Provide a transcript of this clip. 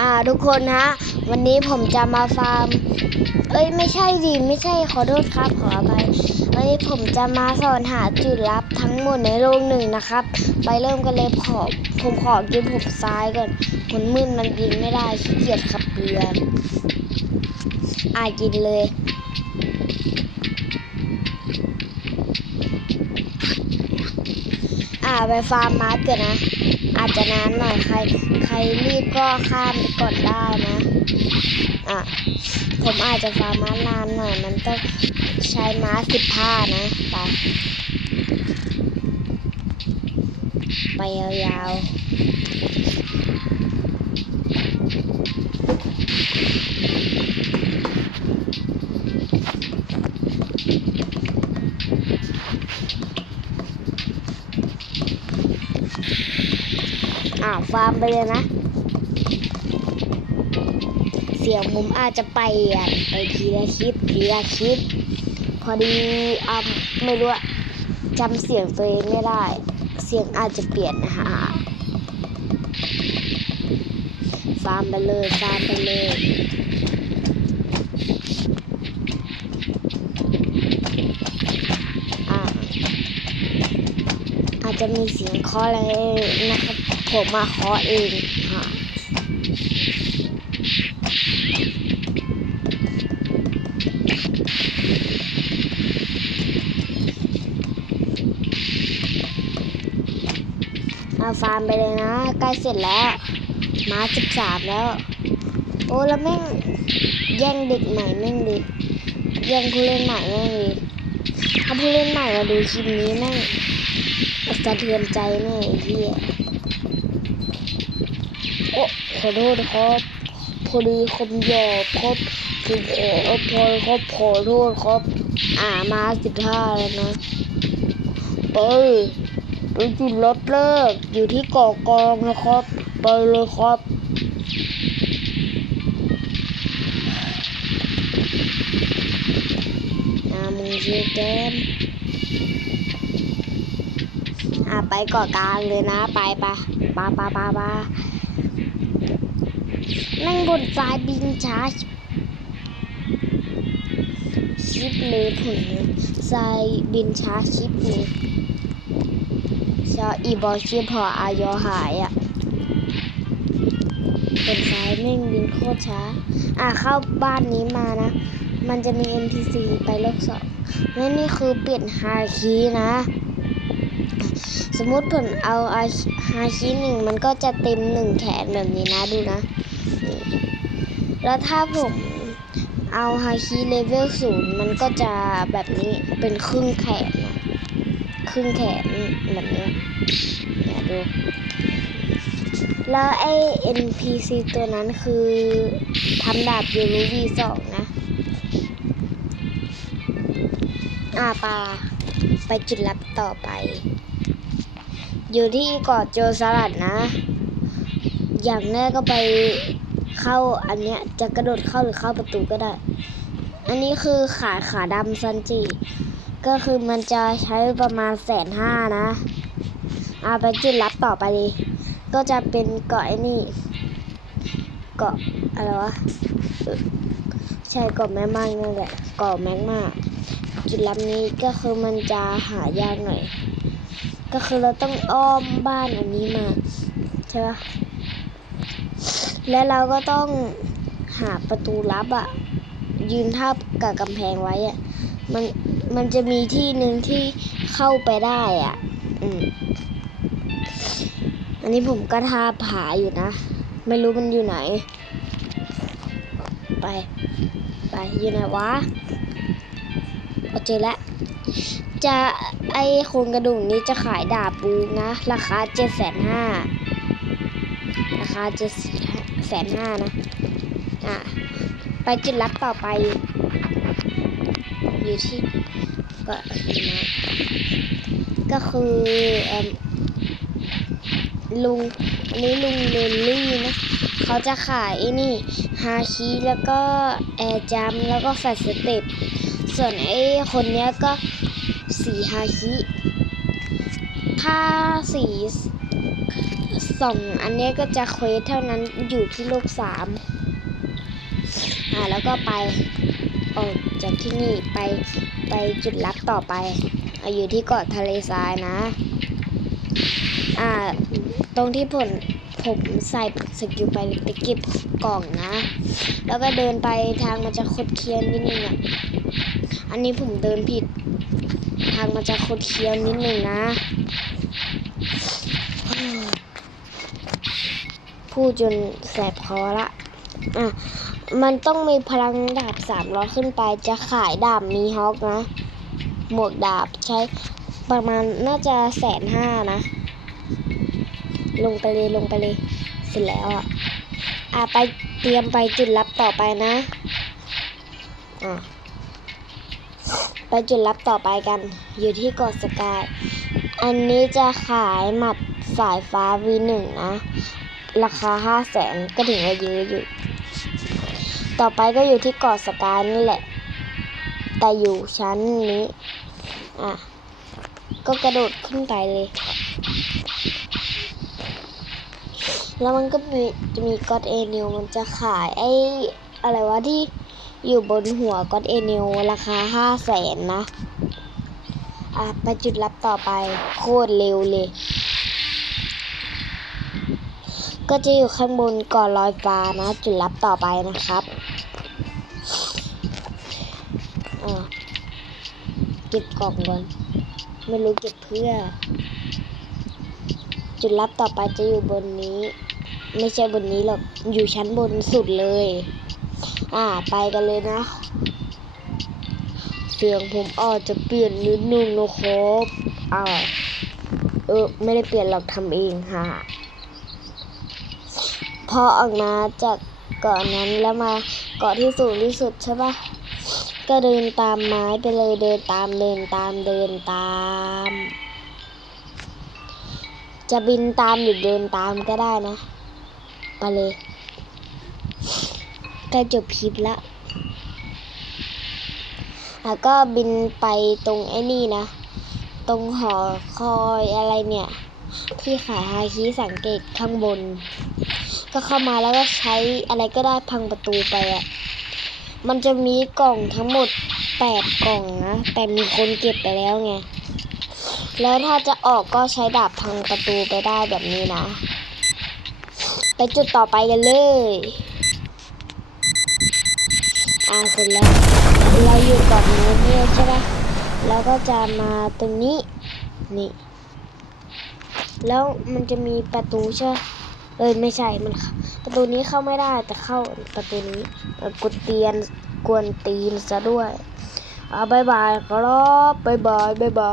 อ่าทุกคนฮะ วันนี้ผมจะมาฟาร์ม เอ้ยไม่ใช่ดิไม่ใช่ขอโทษครับขออภัยวันนี้ผมจะมาสอนหาจุดลับทั้งหมดในโลกหนึ่งนะครับ ไปเริ่มกันเลยขอผมขอกินผมซ้ายก่อนมันมืดมันกินไม่ได้ขี้เกียจขับเรืออ่ากินเลย อ่าไปฟาร์มมาร์เกิดนะ อาจจะนานหน่อยใคร ใครรีบก็ข้ามไปก่อนได้นะ อะ ผมอาจจะฟาร์มานานหน่อย มันต้องใช้ม้าสิบห้านะไปไปยาวๆาฟาร์มไปเลยนะ เสียงผมอาจจะไปอะไปทีละคลิปทีละคลิป พอดีอ่าไม่รู้จำเสียงตัวเองไม่ได้ เสียงอาจจะเปลี่ยนนะฮะฟาร์มไปเลยฟาร์มไปเลยอาจจะมีเสียงคอะไรนะครับ ผมมาเคาะเองฮะเอาฟาร์มไปเลยนะ ใกล้เสร็จแล้ว มาสิบสามแล้ว โอ้แล้วแม่งแย่งเด็กใหม่แม่งดิแย่งผู้เล่นใหม่แม่งดิถ้าผู้เล่นใหม่มาดูคลิปนี้แม่งสะเทือนใจแน่ไอ้เหี้ย โอ้ขอโทษครับพอดีคำหยาบครับคือขออภัยครับขอโทษครับ อ่ามาสิบห้าแล้วนะเอ้ยไปจุดรถแรกอยู่ที่เกาะกองนะครับ ไปเลยครับอ่ามึงชื่อแกมอ่าไปเกาะกลางเลยนะ ไปปะปะปะปะปะ นั่งบนสายบินช้าชิปเลยถึงสายบินช้าชิปเลยชาอีบอชิพออายอหายอะเป็นสายแม่งบินโคตรช้า อะเข้าบ้านนี้มานะ มันจะมี NPC ไปโลกสองและนี่คือเปลี่ยนฮาคีนะ สมมติผมเอาฮาคีหนึ่งมันก็จะเต็มหนึ่งแขนแบบนี้นะดูนะ แล้วถ้าผมเอาฮาคีเลเวลศูนย์มันก็จะแบบนี้เป็นครึ่งแขนนะครึ่งแขนแบบนี้เนี่ยดู แล้วไอ้ NPC ตัวนั้นคือทำดาบยูรูวีสองนะอาปาไปจุดลับต่อไป อยู่ที่เกาะโจสลัดนะ อย่างแรกก็ไป เข้าอันเนี้ยจะกระโดดเข้าหรือเข้าประตูก็ได้ อันนี้คือขาขาดำซันจิ ก็คือมันจะใช้ประมาณแสนห้านะอาไปจุดลับต่อไปดีก็จะเป็นเกาะไอ้นี่ เกาะอะไรวะใช่เกาะแมกมานั่นแหละเกาะแมกมาจุดลับนี้ก็คือมันจะหายากหน่อย ก็คือเราต้องอ้อมบ้านอันนี้มาใช่ปะ แล้วเราก็ต้องหาประตูลับอะยืนทับกับกำแพงไว้อะมันมันจะมีที่หนึ่งที่เข้าไปได้อะ อืม อันนี้ผมก็ทาผาอยู่นะ ไม่รู้มันอยู่ไหน ไป ไปอยู่ไหนวะเอาเจอแล้วจะไอโครงกระดูกนี้จะขายดาบบูนะ ราคาเจ็ดแสนห้าราคาเจ็ดแสน แสนห้านะ อะ ไปจุดลับต่อไป อยู่ที่กาะหิมะก็คือเอิ่มลุง อันนี้ลุงเลนลี่นะ เขาจะขายนี่ฮาคิแล้วก็แอร์จัมแล้วก็แฟลชสเต็ปส่วนไอ้คนเนี้ยก็สีฮาคิ ถ้าสี องอันนี้ก็จะเควสเท่านั้นอยู่ที่โลกสามอ่าแล้วก็ไปออกจากที่นี่ไปไปจุดลับต่อไปออยู่ที่เกาะทะเลทรายนะ อ่า ตรงที่ผมผมใส่สกิลไปไปเก็บกล่องนะ แล้วก็เดินไปทางมันจะคดเคี้ยวนิดนึงอะ อันนี้ผมเดินผิด ทางมันจะคดเคี้ยวนิดนึงนะ พูดจนแสบคอละอะมันต้องมีพลังดาบสามร้อยขึ้นไปจะขายดาบมีฮอกนะ หมวกดาบใช้ประมาณน่าจะแสนห้านะ ลงไปเลยลงไปเลย เสร็จแล้วอะอะไปเตรียมไปจุดลับต่อไปนะอะไปจุดลับต่อไปกัน อยู่ที่เกาะสกาย อันนี้จะขายหมัดสายฟ้า V1 นะ ราคาห้าแสนก็ถึงจะเยอะอยู่ ต่อไปก็อยู่ที่เกาะสกายนี่แหละ แต่อยู่ชั้นนี้ อะ ก็กระโดดขึ้นไปเลย แล้วมันก็มีจะมีก็อดเอนิวมันจะขายไอ้อะไรวะที่อยู่บนหัวก็อดเอนิวราคาห้าแสนนะ อะ ไปจุดลับต่อไปโคตรเร็วเลย ก็จะอยู่ข้างบนก่อนลอยฟ้านะ จุดลับต่อไปนะครับเก็บกล่องก่อน ไม่รู้เก็บเพื่อ จุดลับต่อไปจะอยู่บนนี้ ไม่ใช่บนนี้หรอก อยู่ชั้นบนสุดเลย อ่า ไปกันเลยนะ เสียงผมอาจจะเปลี่ยนนิดนึงนะครับอ่าเออ ไม่ได้เปลี่ยนหรอกทำเองค่ะ พอออกมาจากเกาะนั้นแล้วมาเกาะที่สูงที่สุดใช่ปะก็เดินตามไม้ไปเลยเดินตามเดินตามเดินตาม จะบินตามหรือเดินตามก็ได้นะ ไปเลยใกล้จบคลิปล้วแล้วก็บินไปตรงไอ้นี่นะ ตรงหอคอยอะไรเนี่ย ที่ขายฮาคิสังเกตข้างบน ก็เข้ามาแล้วก็ใช้อะไรก็ได้พังประตูไปอะ่ะมันจะมีกล่องทั้งหมดแปดกล่องนะ แต่มีคนเก็บไปแล้วไง แล้วถ้าจะออกก็ใช้ดาบพังประตูไปได้แบบนี้นะ ไปจุดต่อไปกันเลย อ่าเสร็จแล้ว เราอยู่ก่อนนู้ใช่ไหมแล้วก็จะมาตรงนี้ นี่ แล้วมันจะมีประตูใช่เอ้ยไม่ใช่มัน ประตูนี้เข้าไม่ได้แต่เข้าประตูนี้กดเตียนกวนตีนซะด้วยอ่าบายบายครับบายบายบายบาย